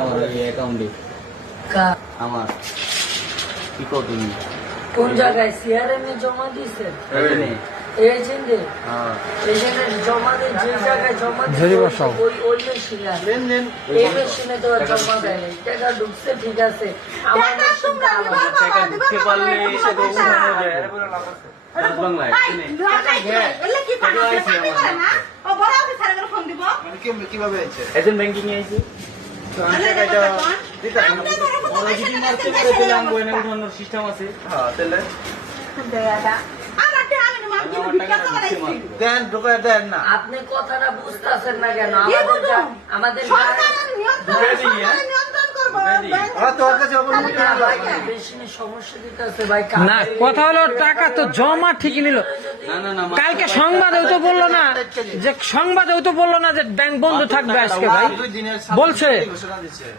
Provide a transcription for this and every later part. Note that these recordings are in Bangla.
আমার ওই অ্যাকাউন্টে আমার কি কর তুমি কোন জায়গায় সিআরএম এ জমা দিছে এজেন্টে এজেন্টে জমা দিয়ে যে জায়গায় জমা দিছে ওই মেশিনে এই মেশিনে তো আর জমা দেয় নাই। টাকা ঢুকছে ঠিক আছে, আমার মেশিনটা আলাদা। টাকা ঢুকতে পারলে সেটা উঠানো যায় বাংলায় কিভাবে আছে এজেন্ট ব্যাংকিং এ আইছে উঠানোর সিস্টেম আছে দেন ঢোকা দেন না আপনি কথাটা বুঝতেছেন না কেন? আমাদের সমস্যা দিতেছে ভাই। না, কথা হলো টাকা তো জমা ঠিকই নিল। কালকে সংবাদেও তো বললো না যে ব্যাংক বন্ধ থাকবে আজকে। ভাই বলছে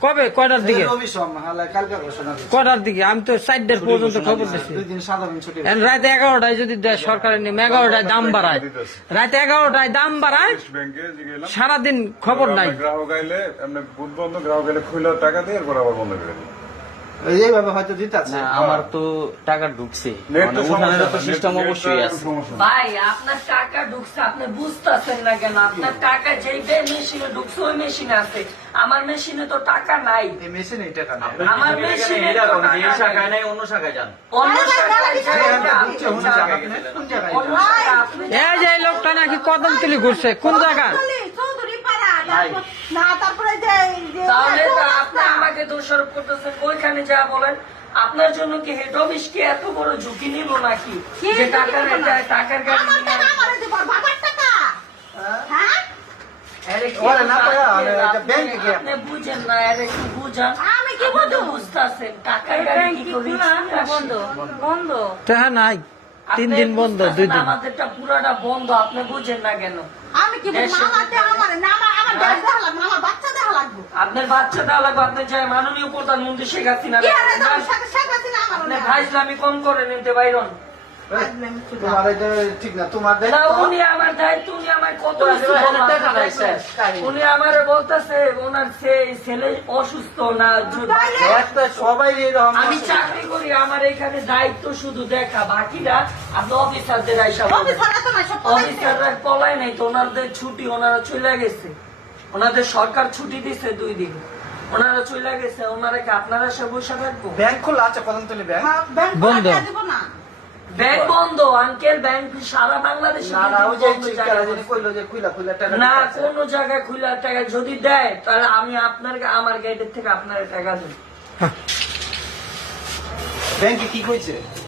কবে, কয়টার দিকে? কয়টার দিকে? আমি তো 4টার পর্যন্ত খবর দিচ্ছি। রাত 11টায় যদি দেয় সরকারের নিয়ম, 11টায় দাম বাড়ায়, রাত 11টায় দাম বাড়ায়, সারাদিন খবর নাই। গ্রাহক আইলে এমনি বুধ বন্ধ, গ্রাহক আইলে খুলে টাকা দিয়ে এরপর আবার বন্ধ করে দিই। এইভাবে হয়তো দিতে আছে। আমার তো টাকা ঢুকছে, উঠানোর তো সিস্টেম অবশ্যই আছে। ভাই আপনার টাকা ঢুকছে, আপনি বুঝতেছেন না কেন? আপনার টাকা যেই মেশিনে ঢুকছে ওই মেশিনে আছে, আমার মেশিনে তো টাকা নাই। এই মেশিনে এই টাকা নাই। আমার মেশিনে তো টাকা এই শাখায় নাই, অন্য শাখায় যান। অন্য শাখায় কোন জায়গায়? অন্য শাখায় আপনি এই যে এই লোকটা নাকি কদমতলি ঘুরছে, কোন জায়গা? তাহলে তো আপনি আমাকে দোষারোপ করতেছেন। ওইখানে যা বলেন, আপনার জন্য কি হেড অফিস কি এত বড় ঝুঁকি নিব নাকি যে টাকার গাড়ি নিয়ে আরে কি আপনি বুঝেন না, আরে একটু বুঝান। আপনি তো বুঝতেছেন টাকার গাড়ি কি করি বন্ধ টাকা নাই, 3 দিন বন্ধ, 2 দিন। আমাদেরটা পুরাটা বন্ধ, আপনি বুঝেন না কেন? আমি কি বলবো? আমার দেশ দেখা লাগবে, আমার বাচ্চা দেখা লাগবে। আপনার বাচ্চা দেওয়া লাগবে, আপনি চাই মাননীয় প্রধানমন্ত্রী শেখ হাসিনা কি আরে দাও, শেখ হাসিনা আমার আপনি ভাইসলামি কম করে নিতে বাইরন। তোমার এটা ঠিক না, তোমার না, উনি আমার দায়িত্ব, উনি আমার কত উনি আমারে বলতেছে ওনার ছেলে অসুস্থ না, সবাই এরকম। আমি চাকরি করি, আমার এখানে দায়িত্ব শুধু দেখা, বাকিরা আপনি অফিসারদের অফিসাররা পলায় নাই তো, ওনাদের ছুটি, ওনারা চলে গেছে, ওনাদের সরকার ছুটি দিছে 2 দিন, ওনারা চলে গেছে। ওনারা কি আপনারা সে বসে থাকবো? ব্যাংক খোলা আছে, কদমতলী ব্যাংক বন্ধ। ব্যাংক বন্ধ আঙ্কেল, ব্যাংক সারা বাংলাদেশে না না, ওই যে কইলো যে খুলা টাকা না, কোন জায়গায় খুলে টাকা যদি দেয় তাহলে আমি আমার গেটের থেকে আপনার টাকা দেব। ব্যাংকে কি কইছে?